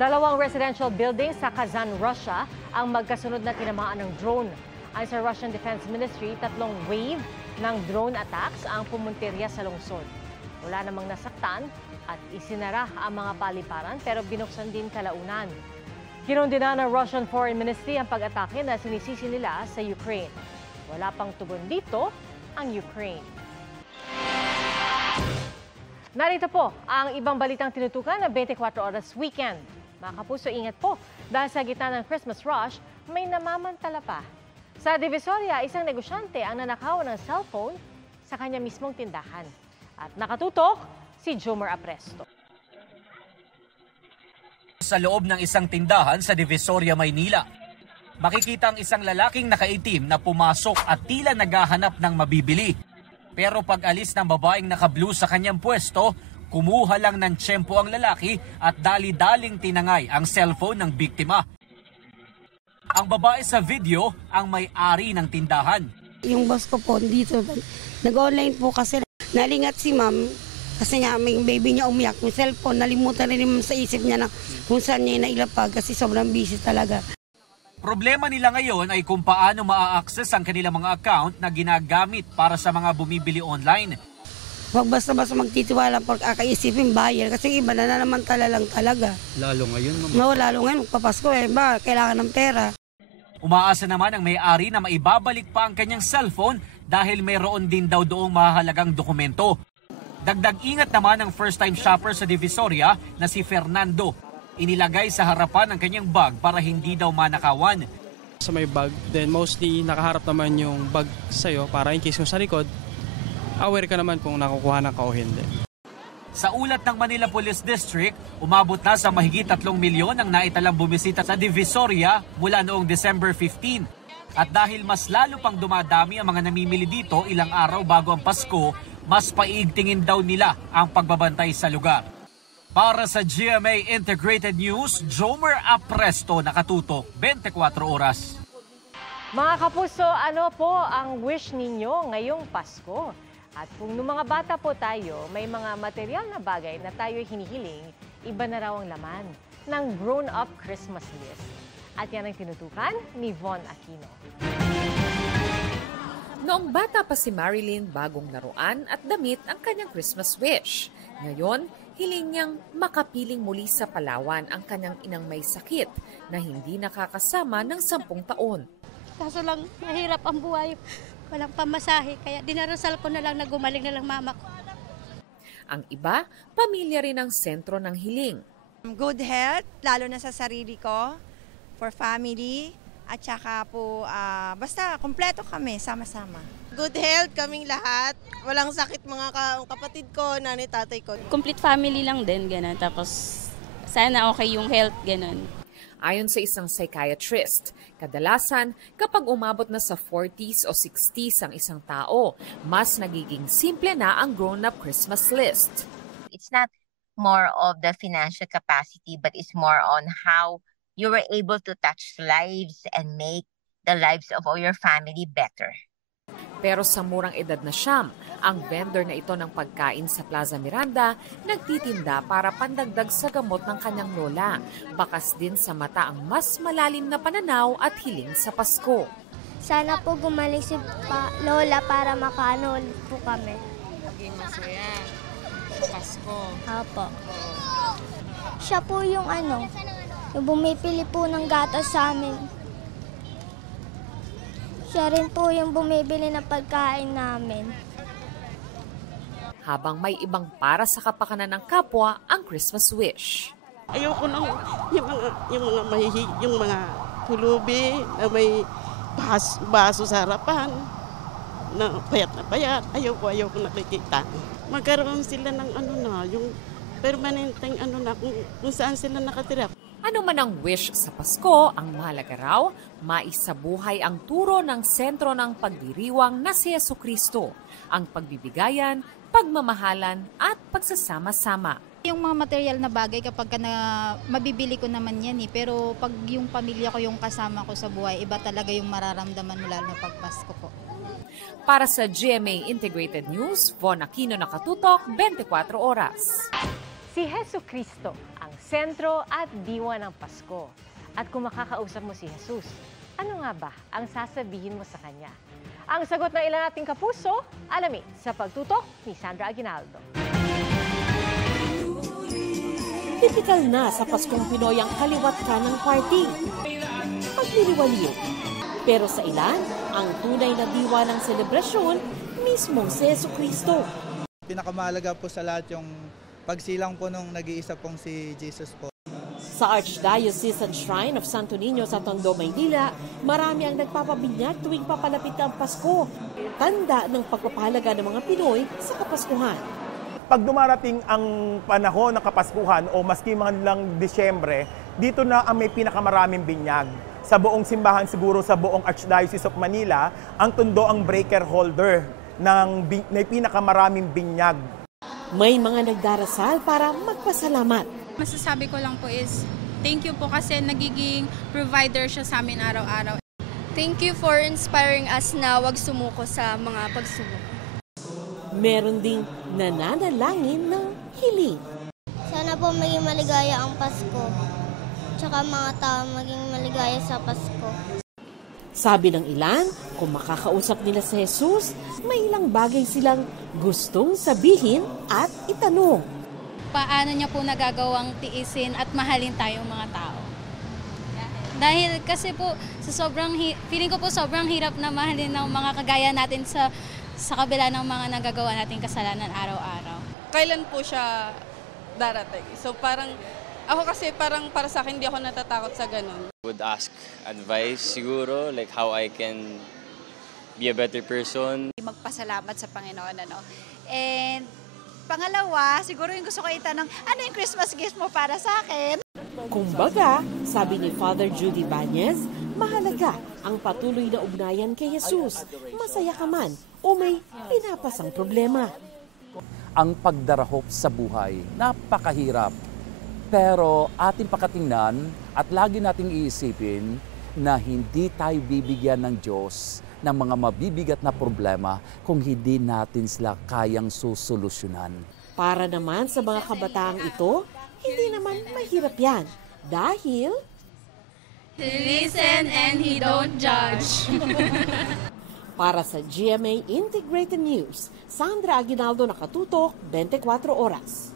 Dalawang residential building sa Kazan, Russia ang magkasunod na tinamaan ng drone. Ayon sa Russian Defense Ministry, 3 wave ng drone attacks ang pumuntirya sa lungsod. Wala namang nasaktan at isinara ang mga paliparan pero binuksan din kalaunan. Kinondena ng Russian Foreign Ministry ang pag-atake na sinisisi nila sa Ukraine. Wala pang tugon dito ang Ukraine. Narito po ang ibang balitang tinutukan ng 24 Oras Weekend. Mga kapuso, ingat po dahil sa gitna ng Christmas rush, may namamantala pa. Sa Divisoria, isang negosyante ang nanakaw ng cellphone sa kanya mismong tindahan. At nakatutok si Jomer Apresto. Sa loob ng isang tindahan sa Divisoria, Maynila, makikita ang isang lalaking nakaitim na pumasok at tila naghahanap ng mabibili. Pero pag alis ng babaeng naka-blue sa kanyang pwesto, kumuha lang ng tiyempo ang lalaki at dali-daling tinangay ang cellphone ng biktima. Ang babae sa video ang may-ari ng tindahan. Yung boss ko po dito, nag-online po kasi nalingat si ma'am kasi nga may baby niya umiyak. Yung cellphone, nalimutan rin sa isip niya na kung saan niya nailapag kasi sobrang busy talaga. Problema nila ngayon ay kung paano maa-access ang kanilang mga account na ginagamit para sa mga bumibili online. Huwag basta-basta magtitiwala pag akaisipin buyer kasi iba na namantala lang talaga. Lalo ngayon, ma'am. No, lalo ngayon, magpapasko kailangan ng pera. Umaasa naman ang may-ari na maibabalik pa ang kanyang cellphone dahil mayroon din daw doong mahalagang dokumento. Dagdag ingat naman ang first-time shopper sa Divisoria na si Fernando. Inilagay sa harapan ang kanyang bag para hindi daw manakawan. Sa may bag, then mostly nakaharap naman yung bag sa'yo para in case kung sa likod, aware ka naman kung nakukuha ng ka o hindi. Sa ulat ng Manila Police District, umabot na sa mahigit 3 milyon ang naitalang bumisita sa Divisoria mula noong December 15. At dahil mas lalo pang dumadami ang mga namimili dito ilang araw bago ang Pasko, mas paigtingin daw nila ang pagbabantay sa lugar. Para sa GMA Integrated News, Jomer Apresto, nakatutok 24 oras. Mga kapuso, ano po ang wish ninyo ngayong Pasko? At kung nung mga bata po tayo, may mga material na bagay na tayo hinihiling, iba na raw ang laman ng grown-up Christmas list. At yan ang tinutukan ni Von Aquino. Noong bata pa si Marilyn, bagong laruan at damit ang kanyang Christmas wish. Ngayon, hiling niyang makapiling muli sa Palawan ang kanyang inang may sakit na hindi nakakasama ng 10 taon. Kaso lang, mahirap ang buhay. Walang pamasahe, kaya dinarasal ko na lang na gumaling na lang mama ko. Ang iba, pamilya rin ang sentro ng hiling. Good health, lalo na sa sarili ko, for family, at saka po, basta kompleto kami, sama-sama. Good health kaming lahat, walang sakit mga kapatid ko, nanay, tatay ko. Complete family lang din, gano'n. Tapos sana okay yung health, gano'n. Ayon sa isang psychiatrist, kadalasan kapag umabot na sa 40s o 60s ang isang tao, mas nagiging simple na ang grown-up Christmas list. It's not more of the financial capacity, but it's more on how you were able to touch lives and make the lives of all your family better. Pero sa murang edad na siyam, ang vendor na ito ng pagkain sa Plaza Miranda nagtitinda para pandagdag sa gamot ng kanyang lola. Bakas din sa mata ang mas malalim na pananaw at hiling sa Pasko. Sana po gumaling si lola para makaano ulit po kami. Maging masaya sa Pasko. Opo. Siya po yung yung bumipili po ng gatas sa amin. Siya rin po yung bumibili ng pagkain namin. Habang may ibang para sa kapakanan ng kapwa ang Christmas wish. Ayoko nang yung mga pulubi na may baso sa harapan na payat. Ayoko nakikita. Magkaroon sila ng yung permanenteng na kung saan sila nakatira. Ano man ang wish sa Pasko, ang mahalaga raw, maisabuhay ang turo ng sentro ng pagdiriwang na si Jesucristo, ang pagbibigayan, pagmamahalan at pagsasama-sama. Yung mga material na bagay kapag mabibili ko naman yan pero pag yung pamilya ko yung kasama ko sa buhay, iba talaga yung mararamdaman mo lalo na pag Pasko po. Para sa GMA Integrated News, Von Aquino, nakatutok 24 oras. Si Jesucristo ang sentro at diwa ng Pasko. At kung makakausap mo si Jesus, ano nga ba ang sasabihin mo sa kanya? Ang sagot ng ilan nating kapuso, alamin sa pagtutok ni Sandra Aguinaldo. Tipikal na sa Paskong Pinoy ang kaliwat ka ng party. Pagliliwaliw. Pero sa ilan, ang tunay na diwa ng selebrasyon, mismong si Jesucristo. Pinakamahalaga po sa lahat yung pagsilang po nung nag-iisa pong si Jesus po. Sa Archdiocesan Shrine of Santo Niño sa Tondo, Maynila, marami ang nagpapabinyag tuwing papalapit ang Pasko. Tanda ng pagpapahalaga ng mga Pinoy sa Kapaskuhan. Pag dumarating ang panahon ng Kapaskuhan o maski man lang Disyembre, dito na ang may pinakamaraming binyag. Sa buong simbahan siguro sa buong Archdiocese of Manila, ang Tondo ang breaker holder ng may pinakamaraming binyag. May mga nagdarasal para magpasalamat. Masasabi ko lang po is, thank you po kasi nagiging provider siya sa amin araw-araw. Thank you for inspiring us na wag sumuko sa mga pagsubok. Meron ding nananalangin ng hiling. Sana po maging maligaya ang Pasko. Tsaka mga tao maging maligaya sa Pasko. Sabi ng ilan, kung makakausap nila si Jesus, may ilang bagay silang gustong sabihin at itanong. Paano niya po nagagawang tiisin at mahalin tayong mga tao? Dahil kasi po, feeling ko po sobrang hirap na mahalin ng mga kagaya natin sa kabila ng mga nagagawa nating kasalanan araw-araw. Kailan po siya darating? So parang, ako kasi parang para sa akin, hindi ako natatakot sa ganun. Would ask advice siguro, like how I can be a better person. Magpasalamat sa Panginoon, ano. And pangalawa, siguro yung gusto ko itanong, ano yung Christmas gift mo para sa akin? Kumbaga, sabi ni Father Judy Bañez, mahalaga ang patuloy na ugnayan kay Jesus. Masaya ka man o may pinapasang problema. Ang pagdarahop sa buhay, napakahirap. Pero ating pakatingnan at lagi nating iisipin na hindi tayo bibigyan ng Diyos ng mga mabibigat na problema kung hindi natin sila kayang susolusyonan. Para naman sa mga kabataang ito, hindi naman mahirap yan. Dahil He listen and he don't judge. Para sa GMA Integrated News, Sandra Aguinaldo, nakatutok, 24 oras.